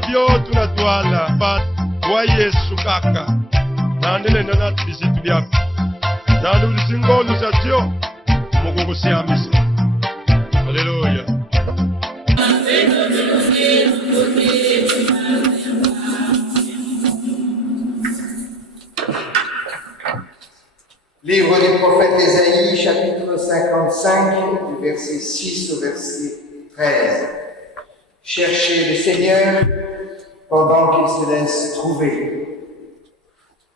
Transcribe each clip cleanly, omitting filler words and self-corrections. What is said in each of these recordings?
vya vyote unatwala wa Yesu kaka nandile nana bisitu byako nandu ulisingolu zatyo mukukusiamisa. Haleluya. Livre du prophète Ésaïe, chapitre 55, du verset 6 au verset 13. Cherchez le Seigneur pendant qu'il se laisse trouver.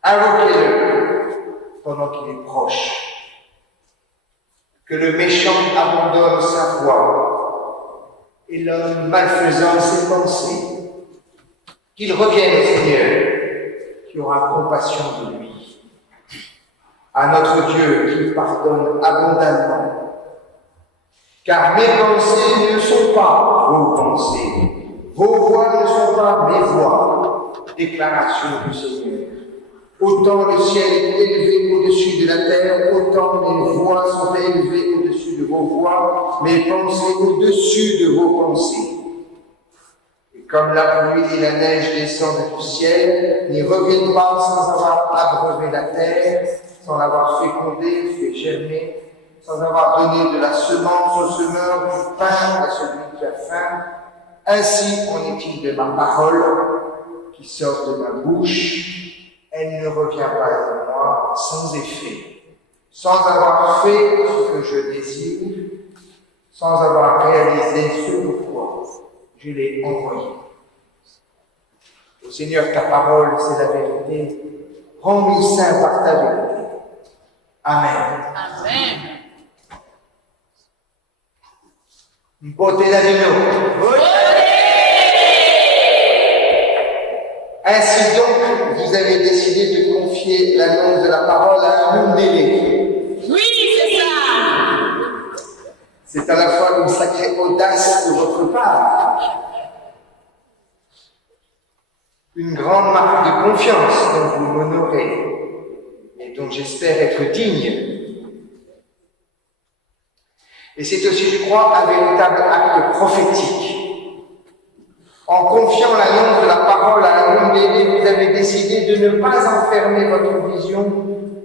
Invoquez-le pendant qu'il est proche. Que le méchant abandonne sa voie et l'homme malfaisant ses pensées. Qu'il revienne au Seigneur qui aura compassion de lui. À notre Dieu qui pardonne abondamment. Car mes pensées ne sont pas vos pensées, vos voix ne sont pas mes voix. Déclaration du Seigneur. Autant le ciel est élevé au-dessus de la terre, autant mes voix sont élevées au-dessus de vos voix, mes pensées au-dessus de vos pensées. Et comme la pluie et la neige descendent du ciel, n'y reviennent pas sans avoir abreuvé la terre, sans l'avoir fécondé, fait germer, sans avoir donné de la semence au semeur, du pain à celui qui a faim. Ainsi en est-il de ma parole qui sort de ma bouche. Elle ne revient pas à moi sans effet, sans avoir fait ce que je désire, sans avoir réalisé ce pourquoi je l'ai envoyé. Ô Seigneur, ta parole, c'est la vérité. Rends-nous saints par ta vérité. Amen. Amen. Mpotez la nous. Ainsi donc, vous avez décidé de confier l'annonce de la parole à un homme délai. Oui, c'est ça. C'est à la fois une sacrée audace de votre part, une grande marque de confiance dont vous m'honorez et dont j'espère être digne. Et c'est aussi, je crois, un véritable acte prophétique. En confiant l'annonce de la parole à un homme délai, vous avez décidé de ne pas enfermer votre vision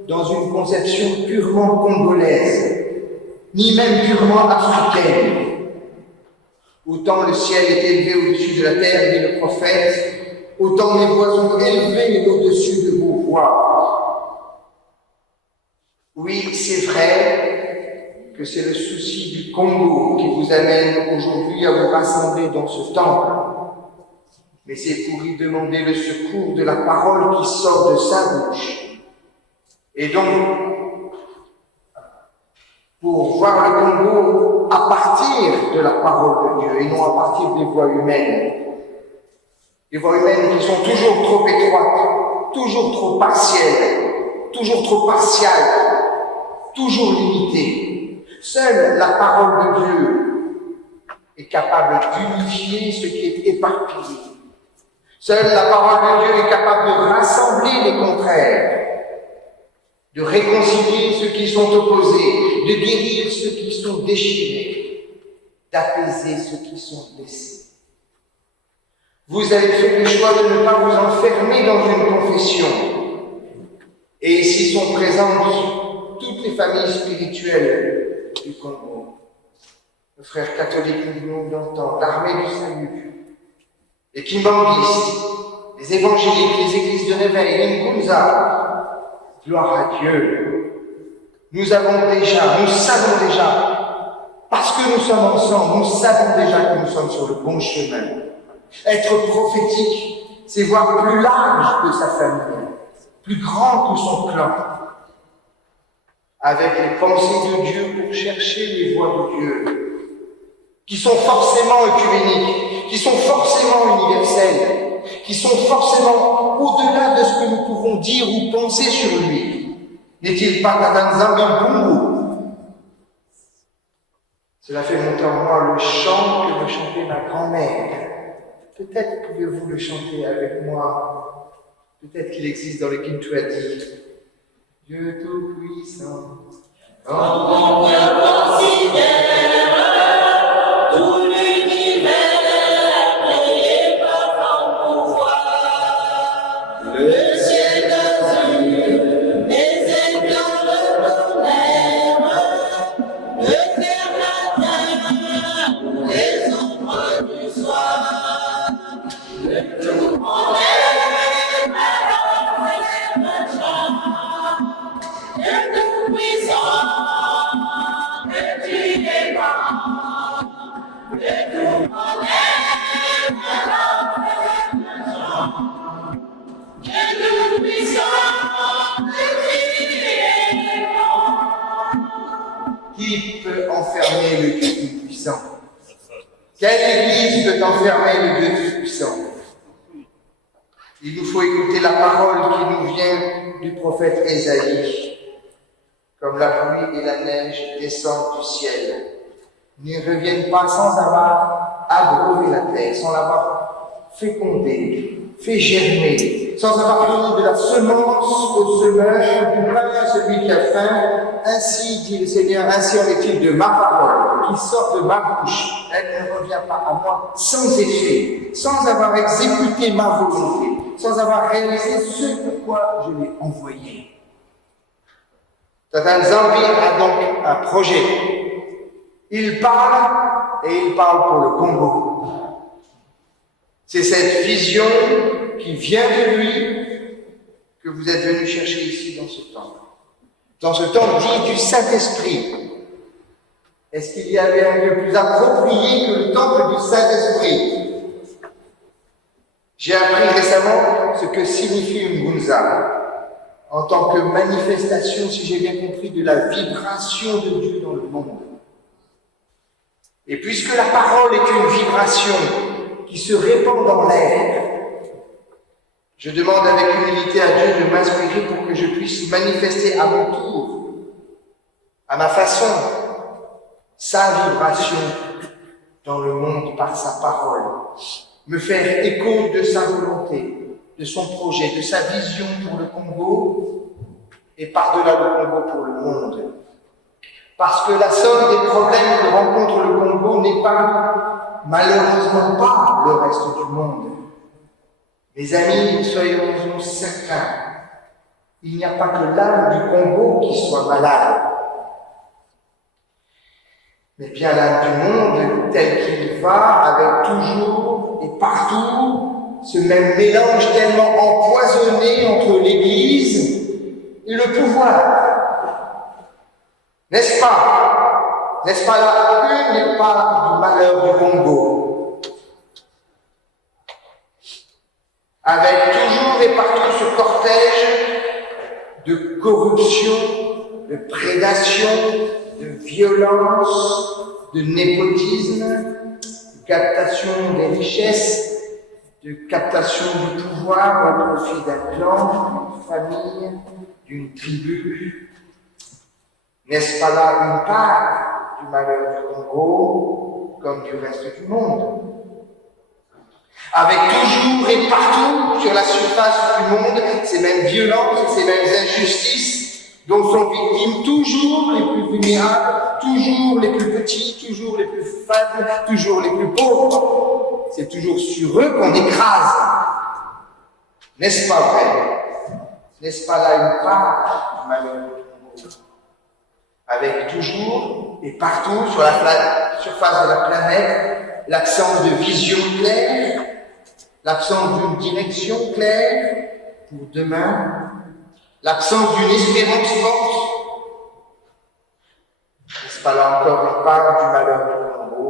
dans une conception purement congolaise, ni même purement africaine. Autant le ciel est élevé au-dessus de la terre, dit le prophète, autant mes voix sont élevées au-dessus de vos voix. Oui, c'est vrai que c'est le souci du Congo qui vous amène aujourd'hui à vous rassembler dans ce temple. Mais c'est pour y demander le secours de la parole qui sort de sa bouche. Et donc, pour voir le Congo à partir de la parole de Dieu et non à partir des voies humaines. Des voies humaines qui sont toujours trop étroites, toujours trop partielles, toujours trop partiales, toujours limitées. Seule la parole de Dieu est capable d'unifier ce qui est éparpillé. Seule la parole de Dieu est capable de rassembler les contraires, de réconcilier ceux qui sont opposés, de guérir ceux qui sont déchirés, d'apaiser ceux qui sont blessés. Vous avez fait le choix de ne pas vous enfermer dans une confession. Et ici sont présentes toutes les familles spirituelles du Congo. Le frère catholique nous venons d'entendre, l'armée du salut, les kimbanguistes, les évangéliques, les églises de réveil, les Nkunza. Gloire à Dieu. Nous savons déjà, parce que nous sommes ensemble, nous savons déjà que nous sommes sur le bon chemin. Être prophétique, c'est voir plus large que sa famille, plus grand que son clan, avec les pensées de Dieu pour chercher les voies de Dieu, qui sont forcément œcuméniques, qui sont forcément universelles, qui sont forcément au-delà de ce que nous pouvons dire ou penser sur lui. N'est-il pas Tatanzambambungu? Cela fait monter en moi le chant que me chantait ma grand-mère. Peut-être pouvez-vous le chanter avec moi. Peut-être qu'il existe dans le Kintuadi. Dieu Tout-Puissant, quand mon cœur considère tout l'univers créé par ton Qui peut enfermer le Dieu Tout-Puissant? Quelle église peut enfermer le Dieu Tout-Puissant? Il nous faut écouter la parole qui nous vient du prophète Ésaïe. Comme la pluie et la neige descendent du ciel, ne reviennent pas sans avoir abreuvé la terre, sans l'avoir fécondée, fait germer, sans avoir mis de la semence au semeur, du pain à celui qui a faim. Ainsi dit le Seigneur, ainsi en est-il de ma parole qui sort de ma bouche. Elle ne revient pas à moi sans effet, sans avoir exécuté ma volonté, sans avoir réalisé ce pourquoi je l'ai envoyé. Satan Zambi a donc un projet. Il parle et il parle pour le Congo. C'est cette vision qui vient de lui que vous êtes venu chercher ici dans ce temple. Dans ce temple dit du Saint-Esprit. Est-ce qu'il y avait un lieu plus approprié que le temple du Saint-Esprit? J'ai appris récemment ce que signifie une gunza en tant que manifestation, si j'ai bien compris, de la vibration de Dieu dans le monde. Et puisque la parole est une vibration qui se répand dans l'air, je demande avec humilité à Dieu de m'inspirer pour que je puisse manifester à mon tour, à ma façon, sa vibration dans le monde par sa parole, me faire écho de sa volonté, de son projet, de sa vision pour le Congo et par-delà le Congo pour le monde. Parce que la somme des problèmes que rencontre le Congo n'est pas, malheureusement pas, le reste du monde. Mes amis, soyons certains, il n'y a pas que l'âme du Congo qui soit malade, mais bien l'âme du monde tel qu'il va, avec toujours et partout ce même mélange tellement empoisonné entre l'Église et le pouvoir. N'est-ce pas? N'est-ce pas là une part du malheur du Congo? Avec toujours et partout ce cortège de corruption, de prédation, de violence, de népotisme, de captation des richesses, de captation du pouvoir au profit d'un clan, d'une famille, d'une tribu. N'est-ce pas là une part du malheur du Congo, comme du reste du monde? Avec toujours et partout sur la surface du monde ces mêmes violences et ces mêmes injustices dont sont victimes toujours les plus vulnérables, toujours les plus petits, toujours les plus faibles, toujours les plus pauvres. C'est toujours sur eux qu'on écrase. N'est-ce pas vrai? N'est-ce pas là une part du malheur du Congo? Avec toujours et partout sur la surface de la planète l'absence de vision claire, l'absence d'une direction claire pour demain, l'absence d'une espérance forte. N'est-ce pas là encore une part du malheur du Congo?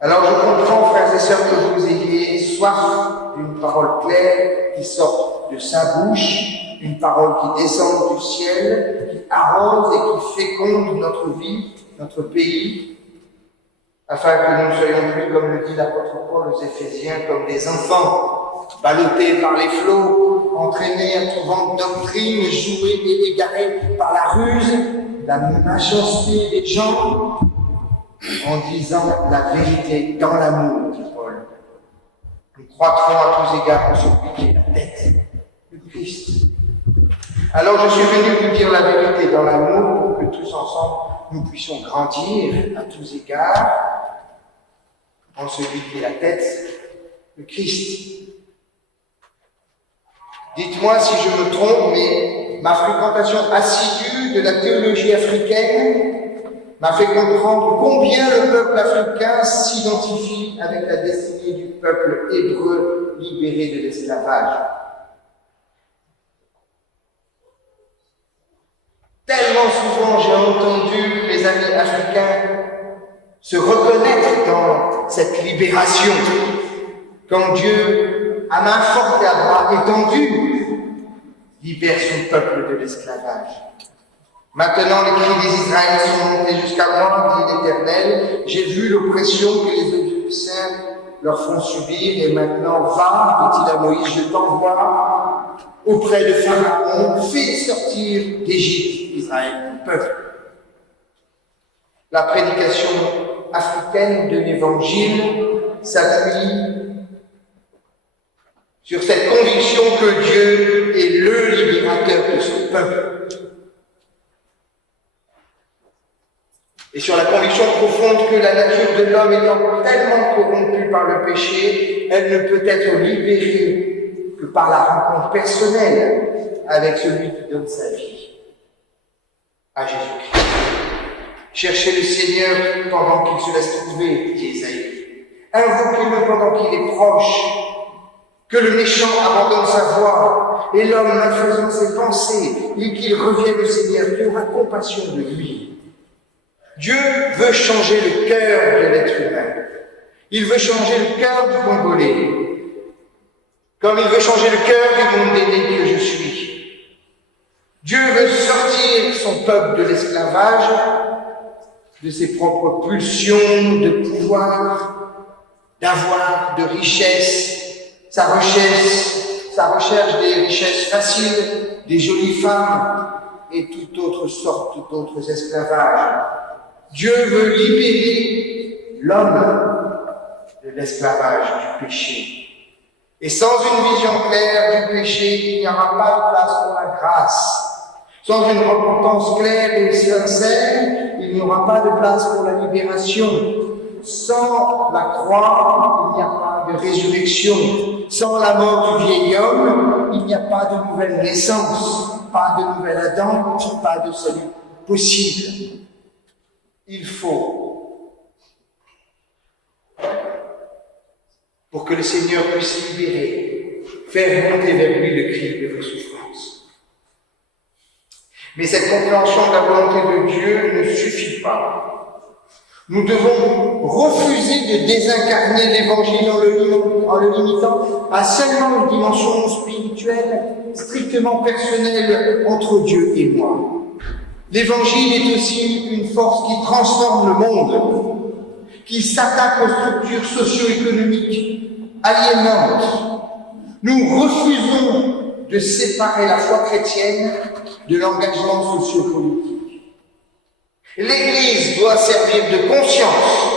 Alors je comprends, frères et sœurs, que vous ayez soif d'une parole claire qui sort de sa bouche, une parole qui descend du ciel, qui arrose et qui féconde notre vie, notre pays, afin que nous ne soyons plus, comme le dit l'apôtre Paul aux Éphésiens, comme des enfants, ballottés par les flots, entraînés à tout vent de doctrine, joués et égarés par la ruse, la méchanceté des gens, en disant la vérité dans l'amour, dit Paul. Nous croîtrons à tous égards en celui qui est la tête, le Christ. Alors je suis venu vous dire la vérité dans l'amour pour que tous ensemble nous puissions grandir à tous égards en celui qui est la tête, le Christ. Dites-moi si je me trompe, mais ma fréquentation assidue de la théologie africaine m'a fait comprendre combien le peuple africain s'identifie avec la destinée du peuple hébreu libéré de l'esclavage. Tellement souvent j'ai entendu mes amis africains se reconnaître dans cette libération. Quand Dieu, à main forte et à bras étendus, libère son peuple de l'esclavage. Maintenant, les cris des Israélites sont montés jusqu'à moi, dit l'Éternel. J'ai vu l'oppression que les Égyptiens leur font subir, et maintenant, va, dit-il à Moïse, je t'envoie auprès de Pharaon, fais sortir d'Égypte Israël, mon peuple. La prédication africaine de l'Évangile s'appuie sur cette conviction que Dieu est le libérateur de son peuple. Et sur la conviction profonde que la nature de l'homme étant tellement corrompue par le péché, elle ne peut être libérée que par la rencontre personnelle avec celui qui donne sa vie, à Jésus-Christ. Cherchez le Seigneur pendant qu'il se laisse trouver, dit Ésaïe. Invoquez-le pendant qu'il est proche. Que le méchant abandonne sa voie et l'homme malfaisant ses pensées, et qu'il revienne au Seigneur, qui aura compassion de lui. Dieu veut changer le cœur de l'être humain. Il veut changer le cœur du Congolais, comme il veut changer le cœur du monde aîné que je suis. Dieu veut sortir son peuple de l'esclavage, de ses propres pulsions de pouvoir, d'avoir, de richesse, sa recherche des richesses faciles, des jolies femmes et toute autre sorte d'autres esclavages. Dieu veut libérer l'homme de l'esclavage du péché. Et sans une vision claire du péché, il n'y aura pas de place pour la grâce. Sans une repentance claire et sincère, il n'y aura pas de place pour la libération. Sans la croix, il n'y a pas de résurrection. Sans la mort du vieil homme, il n'y a pas de nouvelle naissance, pas de nouvel Adam, pas de salut possible. Il faut, pour que le Seigneur puisse libérer, faire monter vers lui le cri de vos souffrances. Mais cette compréhension de la volonté de Dieu ne suffit pas. Nous devons refuser de désincarner l'Évangile en le limitant à seulement une dimension spirituelle, strictement personnelle entre Dieu et moi. L'Évangile est aussi une force qui transforme le monde, qui s'attaque aux structures socio-économiques aliénantes. Nous refusons de séparer la foi chrétienne de l'engagement socio-politique. L'Église doit servir de conscience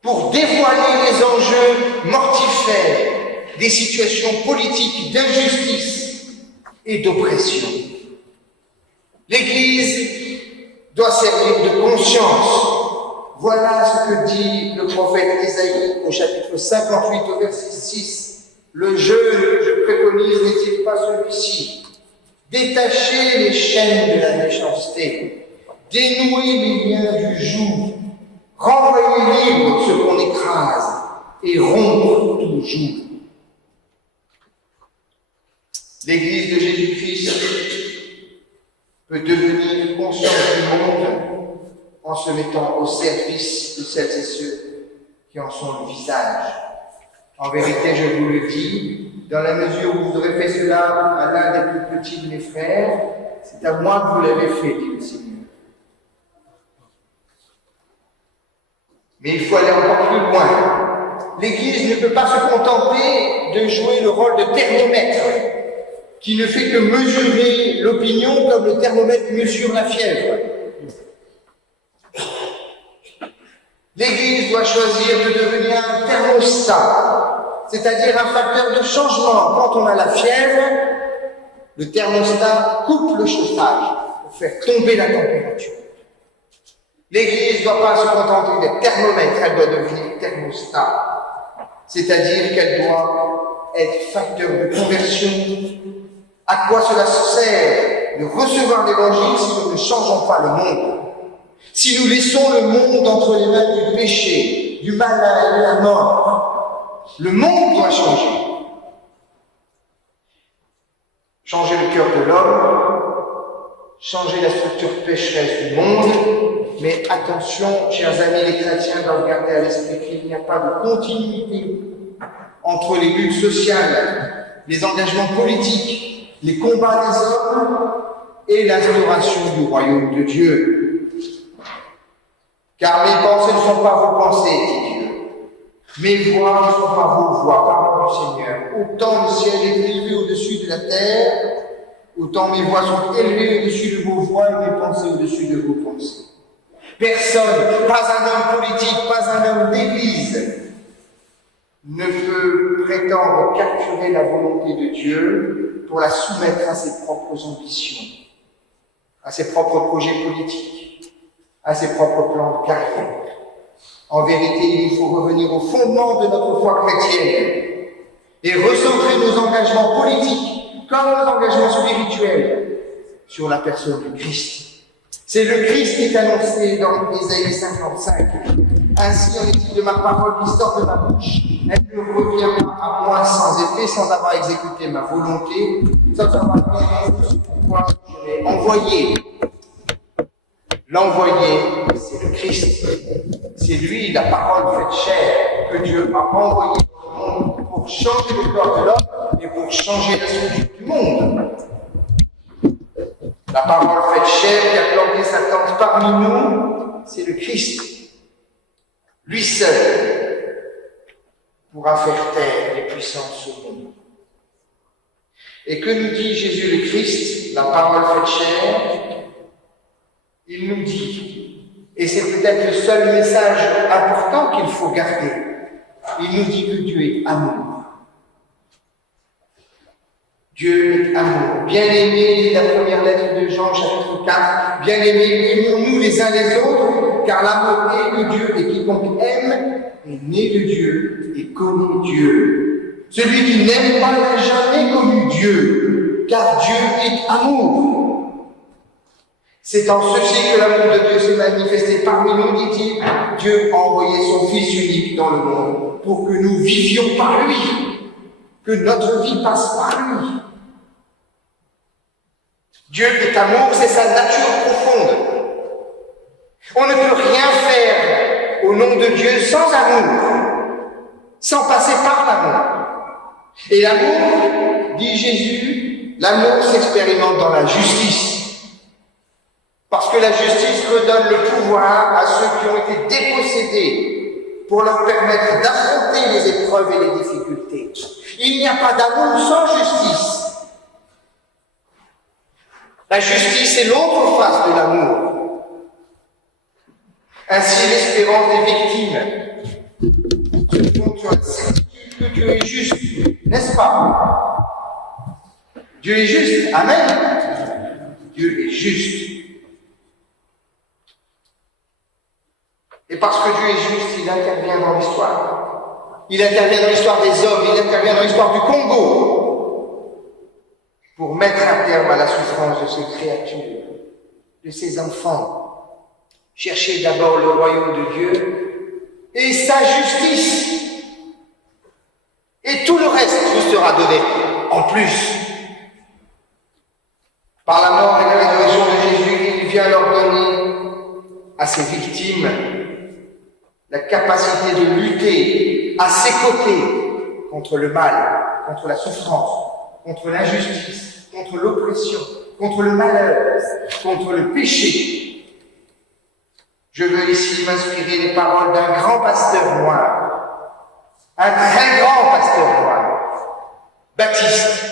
pour dévoiler les enjeux mortifères des situations politiques d'injustice et d'oppression. L'Église doit servir de conscience. Voilà ce que dit le prophète Ésaïe au chapitre 58 au verset 6. Le jeûne que je préconise n'est-il pas celui-ci? Détachez les chaînes de la méchanceté, dénouez les liens du joug, renvoyez libre ce qu'on écrase et rompre tout joug. L'Église de Jésus-Christ peut devenir consciente du monde en se mettant au service de celles et ceux qui en sont le visage. En vérité, je vous le dis, dans la mesure où vous aurez fait cela à l'un des plus petits de mes frères, c'est à moi que vous l'avez fait, dit le Seigneur. Mais il faut aller encore plus loin. L'Église ne peut pas se contenter de jouer le rôle de thermomètre, qui ne fait que mesurer l'opinion comme le thermomètre mesure la fièvre. L'Église doit choisir de devenir un thermostat, c'est-à-dire un facteur de changement. Quand on a la fièvre, le thermostat coupe le chauffage pour faire tomber la température. L'Église ne doit pas se contenter d'être thermomètre, elle doit devenir thermostat, c'est-à-dire qu'elle doit être facteur de conversion. À quoi cela sert de recevoir l'Évangile si nous ne changeons pas le monde? Si nous laissons le monde entre les mains du péché, du malin et de la mort, le monde doit changer. Changer le cœur de l'homme, changer la structure pécheresse du monde. Mais attention, chers amis, les chrétiens doivent garder à l'esprit qu'il n'y a pas de continuité entre les luttes sociales, les engagements politiques, les combats des hommes et l'instauration du royaume de Dieu. Car mes pensées ne sont pas vos pensées, dit Dieu. Mes voix ne sont pas vos voix, parole du Seigneur. Autant le ciel est élevé au-dessus de la terre, autant mes voix sont élevées au-dessus de vos voix et mes pensées au-dessus de vos pensées. Personne, pas un homme politique, pas un homme d'église, ne peut prétendre capturer la volonté de Dieu pour la soumettre à ses propres ambitions, à ses propres projets politiques, à ses propres plans de carrière. En vérité, il nous faut revenir au fondement de notre foi chrétienne et recentrer nos engagements politiques comme nos engagements spirituels sur la personne du Christ. C'est le Christ qui est annoncé dans Ésaïe 55. Ainsi en est-il de ma parole qui sort de ma bouche. Elle ne revient pas à moi sans effet, sans avoir exécuté ma volonté, sans avoir réalisé pourquoi je l'ai envoyé. L'envoyé, c'est le Christ. C'est lui, la parole faite chair, que Dieu a envoyé au monde pour changer le corps de l'homme et pour changer la structure du monde. La parole faite chair qui a planté sa tente parmi nous, c'est le Christ. Lui seul pourra faire taire les puissances au monde. Et que nous dit Jésus le Christ, la parole faite chair? Il nous dit, et c'est peut-être le seul message important qu'il faut garder, il nous dit que Dieu est amour. Dieu est amour. Bien-aimés, dit la première lettre de Jean, chapitre 4, bien-aimés, aimons-nous les uns les autres, car l'amour est de Dieu, et quiconque aime est né de Dieu et connaît Dieu. Celui qui n'aime pas n'a jamais connu Dieu, car Dieu est amour. C'est en ceci que l'amour de Dieu s'est manifesté parmi nous, dit-il. Dieu a envoyé son Fils unique dans le monde pour que nous vivions par lui, que notre vie passe par lui. Dieu est amour, c'est sa nature profonde. On ne peut rien faire au nom de Dieu sans amour, sans passer par l'amour. Et l'amour, dit Jésus, l'amour s'expérimente dans la justice. Parce que la justice redonne le pouvoir à ceux qui ont été dépossédés pour leur permettre d'affronter les épreuves et les difficultés. Il n'y a pas d'amour sans justice. La justice est l'autre face de l'amour. Ainsi, l'espérance des victimes se fonde sur la certitude que Dieu est juste, n'est-ce pas? Dieu est juste, amen. Dieu est juste. Et parce que Dieu est juste, il intervient dans l'histoire. Il intervient dans l'histoire des hommes, il intervient dans l'histoire du Congo pour mettre un terme à la souffrance de ces créatures, de ces enfants. Cherchez d'abord le royaume de Dieu et sa justice. Et tout le reste vous sera donné en plus. Par la mort et la résurrection de Jésus, il vient leur donner à ses victimes la capacité de lutter à ses côtés contre le mal, contre la souffrance, contre l'injustice, contre l'oppression, contre le malheur, contre le péché. Je veux ici m'inspirer des paroles d'un grand pasteur noir, un très grand pasteur noir, baptiste,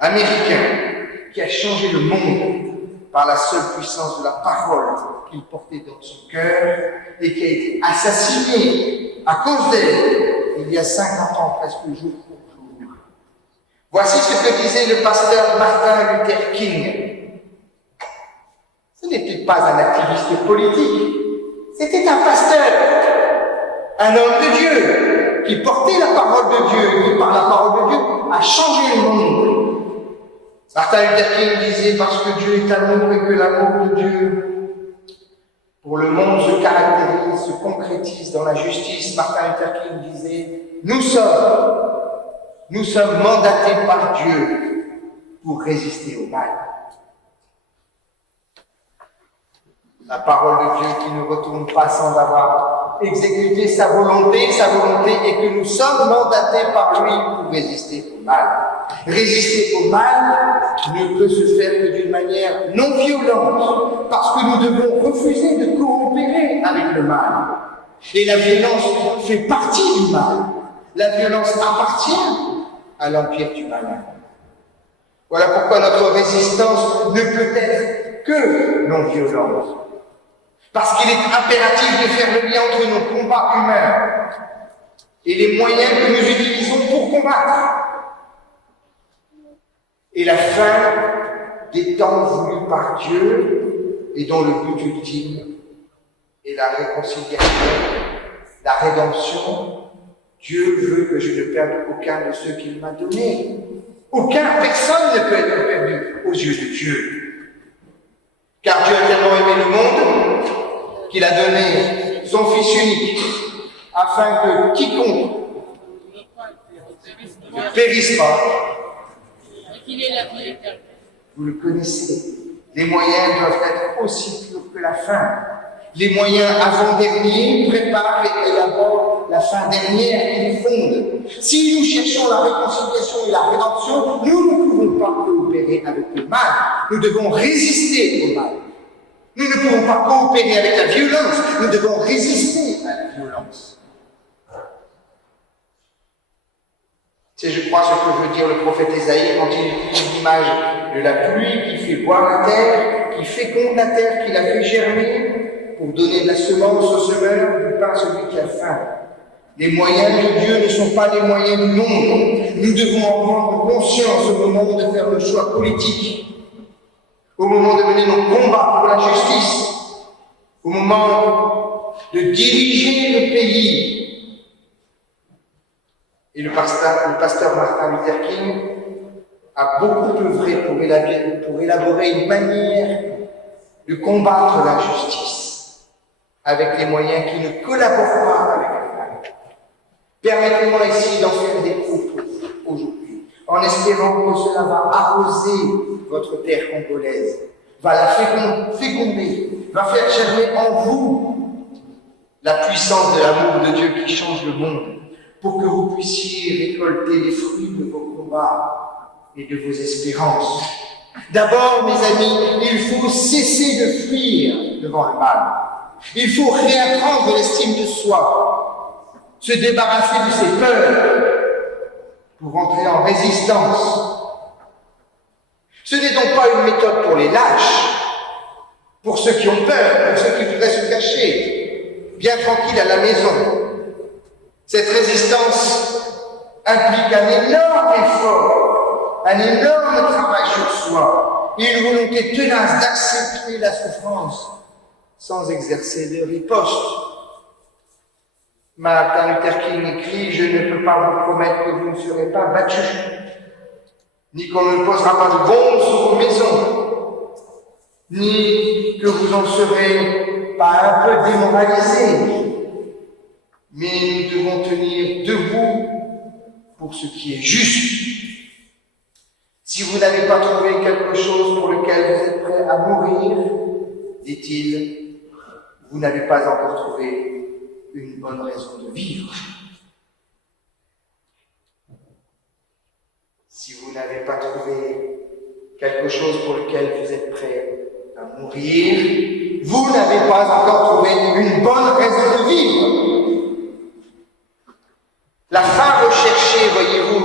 américain, qui a changé le monde par la seule puissance de la parole qu'il portait dans son cœur et qui a été assassiné à cause d'elle il y a 50 ans, presque jour pour jour. Voici ce que disait le pasteur Martin Luther King. Ce n'était pas un activiste politique, c'était un pasteur, un homme de Dieu, qui portait la parole de Dieu, qui par la parole de Dieu a changé le monde. Martin Luther King disait, parce que Dieu est amour et que l'amour de Dieu pour le monde se caractérise, se concrétise dans la justice. Martin Luther King disait, nous sommes mandatés par Dieu pour résister au mal. La parole de Dieu qui ne retourne pas sans avoir exécuté sa volonté et que nous sommes mandatés par lui pour résister au mal. Résister au mal ne peut se faire que d'une manière non violente, parce que nous devons refuser de coopérer avec le mal. Et la violence fait partie du mal. La violence appartient à l'empire du malin. Voilà pourquoi notre résistance ne peut être que non violente. Parce qu'il est impératif de faire le lien entre nos combats humains et les moyens que nous utilisons pour combattre. Et la fin des temps voulus par Dieu et dont le but ultime est la réconciliation, la rédemption. Dieu veut que je ne perde aucun de ceux qu'il m'a donnés. Personne ne peut être perdu aux yeux de Dieu. Car Dieu a tellement aimé le monde qu'il a donné son Fils unique, afin que quiconque ne périsse pas. Vous le connaissez. Les moyens doivent être aussi purs que la fin. Les moyens avant-derniers préparent et élaborent la fin dernière qui les fonde. Si nous cherchons la réconciliation et la rédemption, nous ne pouvons pas coopérer avec le mal. Nous devons résister au mal. Nous ne pouvons pas coopérer avec la violence. Nous devons résister à la violence. C'est, je crois, ce que veut dire le prophète Ésaïe quand il utilise l'image de la pluie qui fait boire la terre, qui féconde la terre, qui la fait germer, pour donner de la semence au semeur, du pain à celui qui a faim. Les moyens de Dieu ne sont pas les moyens du monde. Nous devons en prendre conscience au moment de faire le choix politique, au moment de mener nos combats pour la justice, au moment de diriger le pays. Et le pasteur Martin Luther King a beaucoup œuvré pour élaborer une manière de combattre la justice avec les moyens qui ne collaborent pas avec le mal. Permettez-moi ici d'en faire des propos aujourd'hui, en espérant que cela va arroser votre terre congolaise, va la féconder, va faire germer en vous la puissance de l'amour de Dieu qui change le monde, pour que vous puissiez récolter les fruits de vos combats et de vos espérances. D'abord, mes amis, il faut cesser de fuir devant le mal. Il faut réapprendre l'estime de soi, se débarrasser de ses peurs pour entrer en résistance. Ce n'est donc pas une méthode pour les lâches, pour ceux qui ont peur, pour ceux qui voudraient se cacher, bien tranquilles à la maison. Cette résistance implique un énorme effort, un énorme travail sur soi, et une volonté tenace d'accepter la souffrance sans exercer de riposte. Martin Luther King écrit « Je ne peux pas vous promettre que vous ne serez pas battus, ni qu'on ne posera pas de bombes sur vos maisons, ni que vous en serez pas un peu démoralisés. Mais nous devons tenir debout pour ce qui est juste. Si vous n'avez pas trouvé quelque chose pour lequel vous êtes prêt à mourir, dit-il, vous n'avez pas encore trouvé une bonne raison de vivre. Si vous n'avez pas trouvé quelque chose pour lequel vous êtes prêt à mourir, vous n'avez pas encore trouvé une bonne raison de vivre. La fin recherchée, voyez-vous,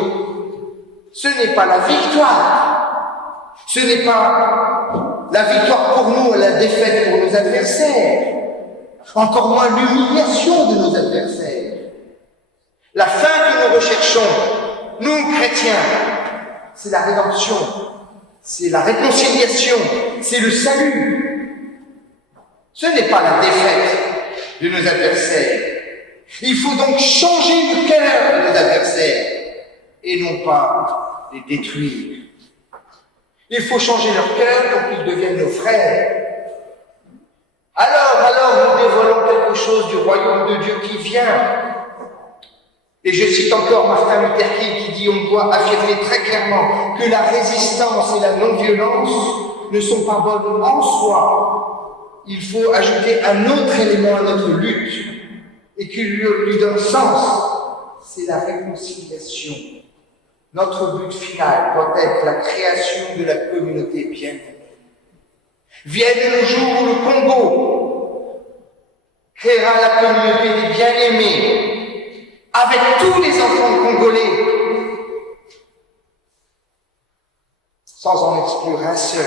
ce n'est pas la victoire. Ce n'est pas la victoire pour nous et la défaite pour nos adversaires. Encore moins l'humiliation de nos adversaires. La fin que nous recherchons, nous chrétiens, c'est la rédemption, c'est la réconciliation, c'est le salut. Ce n'est pas la défaite de nos adversaires. Il faut donc changer le cœur de nos adversaires et non pas les détruire. Il faut changer leur cœur pour qu'ils deviennent nos frères. Alors nous dévoilons quelque chose du royaume de Dieu qui vient. Et je cite encore Martin Luther King qui dit « On doit affirmer très clairement que la résistance et la non-violence ne sont pas bonnes en soi, il faut ajouter un autre élément à notre lutte et qui lui donne sens, c'est la réconciliation. Notre but final doit être la création de la communauté bien-aimée. Vienne le jour où le Congo créera la communauté des bien-aimés avec tous les enfants congolais, sans en exclure un seul.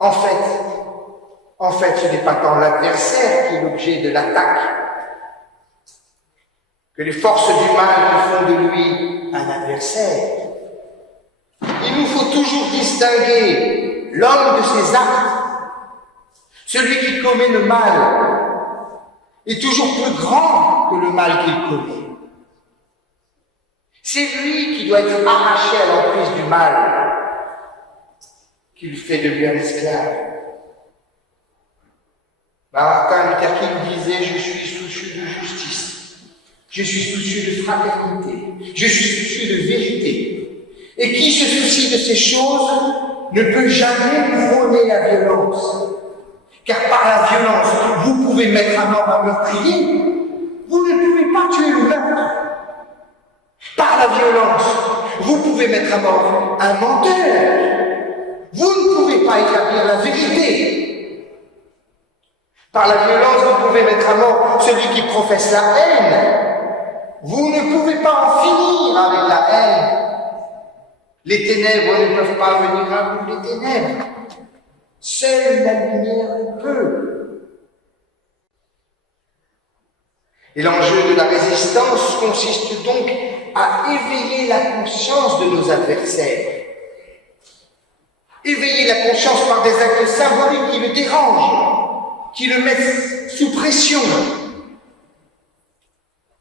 En fait, ce n'est pas tant l'adversaire qui est l'objet de l'attaque, que les forces du mal font de lui un adversaire. Il nous faut toujours distinguer l'homme de ses actes. Celui qui commet le mal est toujours plus grand que le mal qu'il commet. C'est lui qui doit être arraché à l'emprise du mal, qu'il fait de lui un esclave. Martin Luther King disait « Je suis soucieux de justice, je suis soucieux de fraternité, je suis soucieux de vérité. Et qui se soucie de ces choses ne peut jamais prôner la violence. Car par la violence, vous pouvez mettre à mort un meurtrier, vous ne pouvez pas tuer le meurtre. Par la violence, vous pouvez mettre à mort un menteur, vous ne pouvez pas établir la vérité. Par la violence, vous pouvez mettre à mort celui qui professe la haine, vous ne pouvez pas en finir avec la haine. Les ténèbres ne peuvent pas venir à vous, les ténèbres. Seule la lumière peut. Et l'enjeu de la résistance consiste donc à éveiller la conscience de nos adversaires. Éveiller la conscience par des actes symboliques qui le dérangent, qui le mettent sous pression,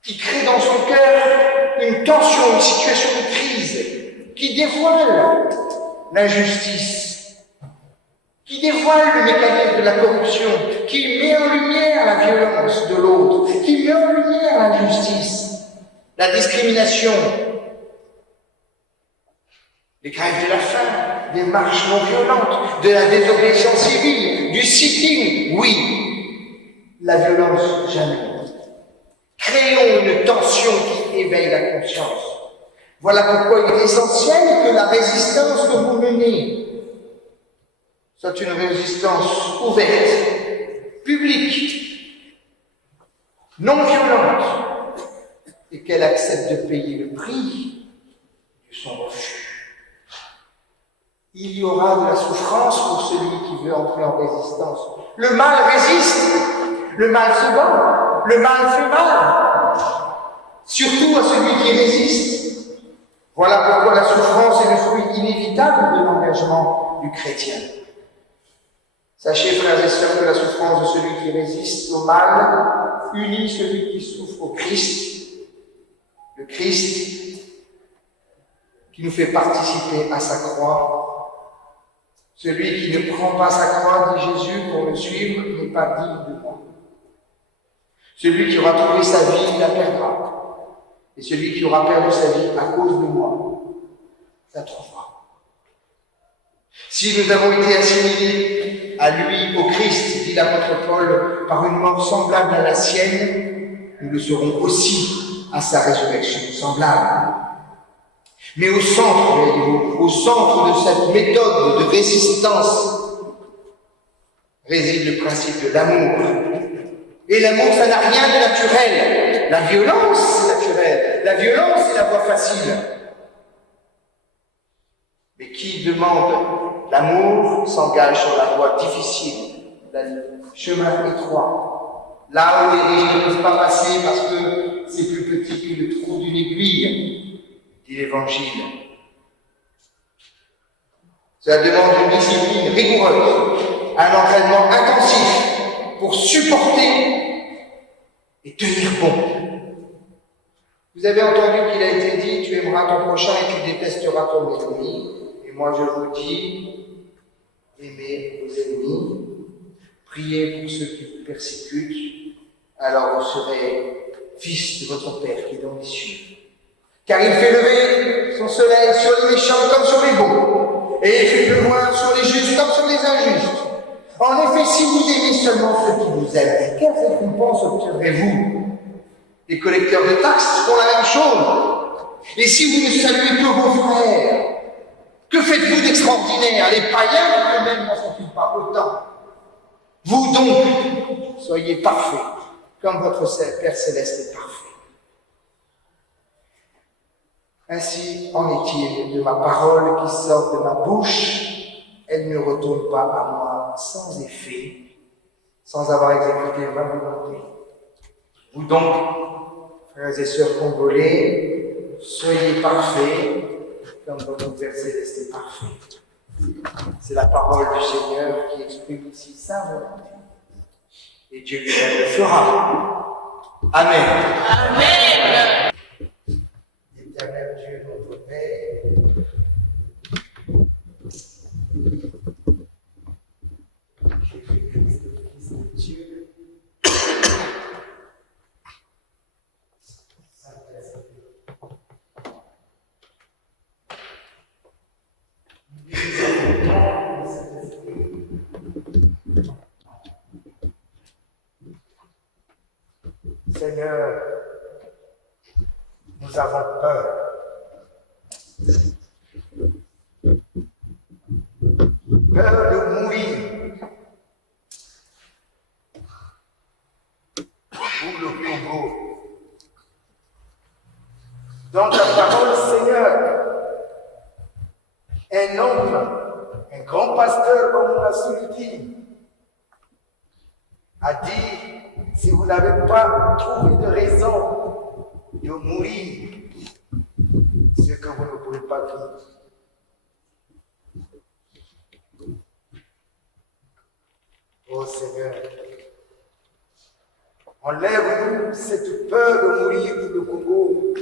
qui créent dans son cœur une tension, une situation de crise, qui dévoile l'injustice, qui dévoile le mécanisme de la corruption, qui met en lumière la violence de l'autre, qui met en lumière l'injustice, la discrimination, les grèves de la faim, des marches non violentes, de la désobéissance civile, du sitting, oui, la violence jamais. Créons une tension qui éveille la conscience. Voilà pourquoi il est essentiel que la résistance que vous menez soit une résistance ouverte, publique, non violente, et qu'elle accepte de payer le prix de son refus. Il y aura de la souffrance pour celui qui veut entrer en résistance. Le mal résiste, le mal se bat, le mal fait mal, surtout à celui qui résiste. Voilà pourquoi la souffrance est le fruit inévitable de l'engagement du chrétien. Sachez, frères et sœurs, que la souffrance de celui qui résiste au mal unit celui qui souffre au Christ, le Christ qui nous fait participer à sa croix. Celui qui ne prend pas sa croix, dit Jésus, pour le suivre, n'est pas digne de moi. Celui qui aura trouvé sa vie, la perdra. Et celui qui aura perdu sa vie à cause de moi, la trouvera. Si nous avons été assimilés à lui, au Christ, dit l'apôtre Paul, par une mort semblable à la sienne, nous le serons aussi à sa résurrection semblable. Mais au centre, voyez-vous, au centre de cette méthode de résistance réside le principe de l'amour. Et l'amour, ça n'a rien de naturel. La violence, c'est naturel. La violence, c'est la voie facile. Mais qui demande l'amour s'engage sur la voie difficile, le chemin étroit. Là où les riches ne peuvent pas passer parce que c'est plus petit que le trou d'une aiguille, dit l'Évangile. Cela demande une discipline rigoureuse, un entraînement intensif pour supporter et tenir bon. Vous avez entendu qu'il a été dit, tu aimeras ton prochain et tu détesteras ton ennemi. Et moi je vous dis, aimez vos ennemis, priez pour ceux qui vous persécutent, alors vous serez fils de votre Père qui est dans les cieux. Car il fait lever son soleil sur les méchants comme sur les bons, et fait pleuvoir sur les justes comme sur les injustes. En effet, si vous aimez seulement ceux qui vous aiment, quelle récompense obtiendrez-vous? Les collecteurs de taxes font la même chose. Et si vous ne saluez que vos frères, que faites-vous d'extraordinaire? Les païens eux-mêmes n'en sont-ils pas autant? Vous donc, soyez parfaits, comme votre Père Céleste est parfait. Ainsi en est-il de ma parole qui sort de ma bouche. Elle ne retourne pas à moi sans effet, sans avoir exécuté ma volonté. Vous donc, frères et sœurs congolais, soyez parfaits, comme votre Père Céleste est parfait. C'est la parole du Seigneur qui exprime ici sa volonté. Et Dieu lui-même le fera. Amen. Amen. Éternel Dieu, notre Père, Jésus-Christ, le Fils de Dieu, Saint-Esprit, Seigneur, nous avons peur. Peur de mourir pour le Congo. Dans ta parole, Seigneur, un homme, un grand pasteur comme on a su le dire, a dit, si vous n'avez pas trouvé de raison de mourir, c'est que vous ne pouvez pas vivre. Oh Seigneur, enlève-nous cette peur de mourir pour le Congo.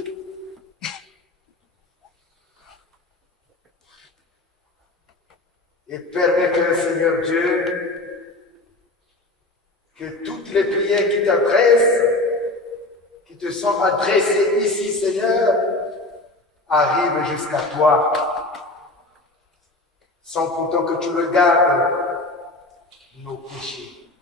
Et permets que, Seigneur Dieu, que toutes les prières qui t'adressent, qui te sont adressées ici, Seigneur, arrivent jusqu'à toi, sans pourtant que tu regardes nos péchés.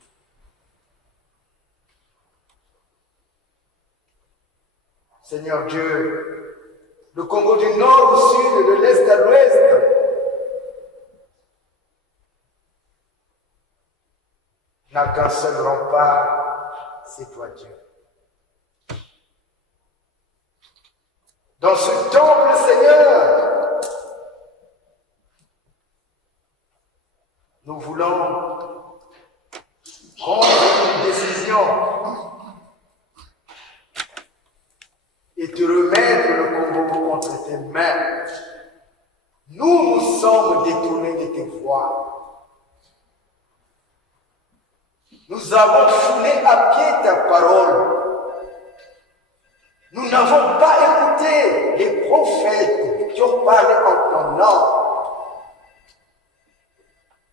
Seigneur Dieu, le Congo du nord au sud, de l'est à l'ouest, n'a qu'un seul rempart, c'est toi Dieu. Dans ce temple, Seigneur, nous voulons prendre une décision et te remettre le Congo entre tes mains. Nous sommes détournés de tes voies. Nous avons foulé à pied ta parole. Nous n'avons pas écouté les prophètes qui ont parlé en ton nom.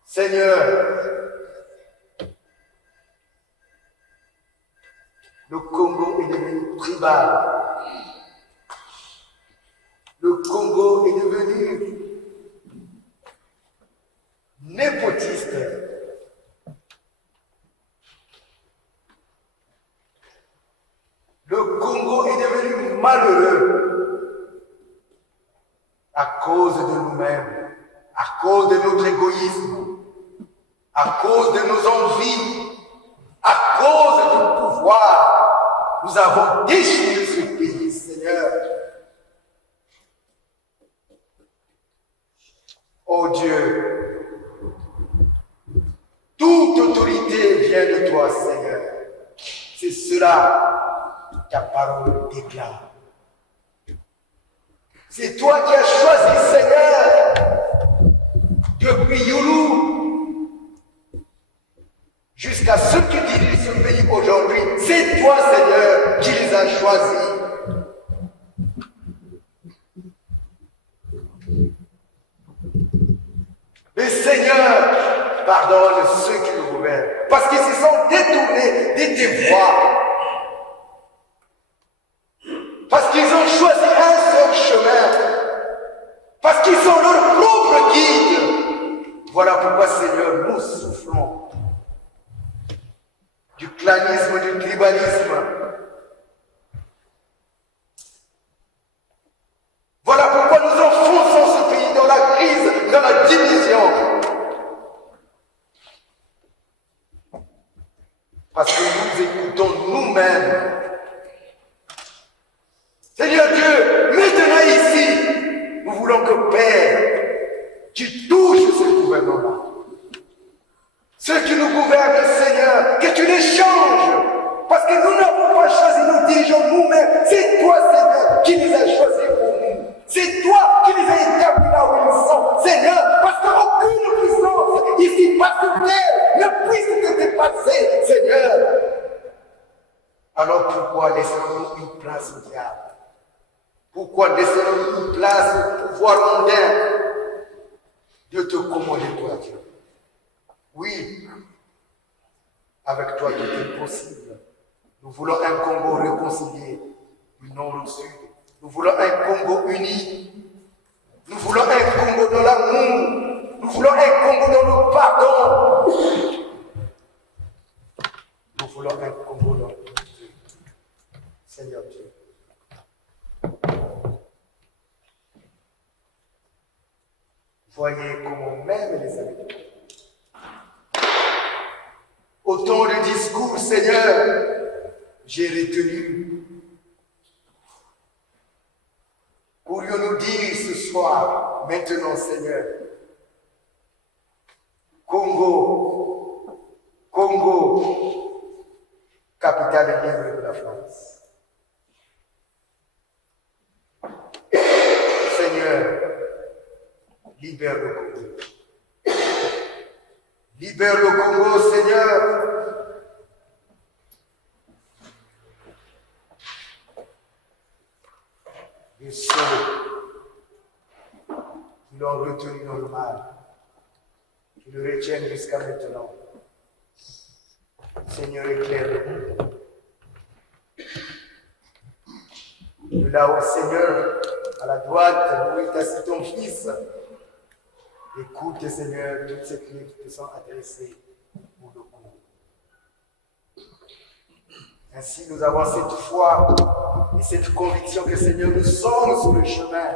Seigneur, le Congo est devenu tribal. Le Congo est devenu népotiste. Le Congo est devenu malheureux à cause de nous-mêmes, à cause de notre égoïsme, à cause de nos envies, à cause du pouvoir. Nous avons déchiré ce pays, Seigneur. Oh Dieu, toute autorité vient de toi, Seigneur. C'est cela ta parole déclare. C'est toi qui as choisi, Seigneur, depuis Youlou jusqu'à ceux qui dirigent ce pays aujourd'hui. C'est toi, Seigneur, qui les as choisis. Mais Seigneur, pardonne ceux qui nous gouvernent, parce qu'ils se sont détournés de tes voies. Parce qu'ils ont choisi un seul chemin. Parce qu'ils sont leur propre guide. Alors pourquoi laissons-nous une place au diable? Pourquoi laissons-nous une place au pouvoir mondain? Dieu te commande, toi, Dieu. Oui, avec toi tout est possible. Nous voulons un Congo réconcilié du nord au sud. Nous voulons un Congo uni. Nous voulons un Congo dans l'amour. Nous voulons un Congo dans le pardon. Nous voulons un Congo dans le Dieu. Seigneur Dieu. Voyez comment même les amis. Autant de discours, Seigneur, j'ai retenu. Pourrions-nous dire ce soir, maintenant, Seigneur, Congo, capitale libre de la France. Seigneur, libère le Congo. Libère le Congo, Seigneur. Les ceux qui l'ont retenu dans le mal, qui le retiennent jusqu'à maintenant. Seigneur, éclaire le monde. De là-haut, Seigneur, à la droite, où est assis ton Fils, écoute, Seigneur, toutes ces clés qui te sont adressées pour le Congo. Ainsi, nous avons cette foi et cette conviction que, Seigneur, nous sommes sur le chemin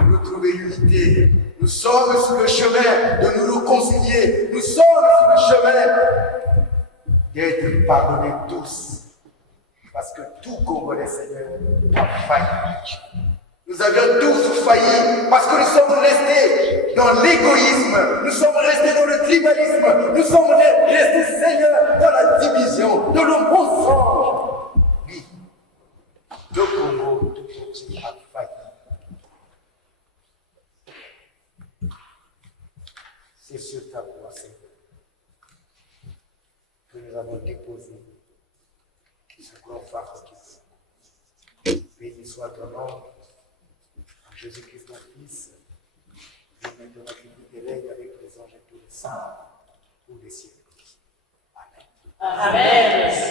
de nous trouver l'unité. Nous sommes sur le chemin de nous réconcilier. Nous sommes sur le chemin d'être pardonnés tous. Parce que tout Congolais, Seigneur, a failli. Nous avions tous failli parce que nous sommes restés dans l'égoïsme, nous sommes restés dans le tribalisme, nous sommes restés, Seigneur, dans la division, dans le mensonge. Oui, le Congo tout entier a failli. C'est sur ta voie, Seigneur, que nous avons déposé ce grand fardeau. Béni soit ton nom. Jésus-Christ, ton Fils, et maintenant qui règne avec les anges et tous les saints, pour les siècles. Amen. Amen.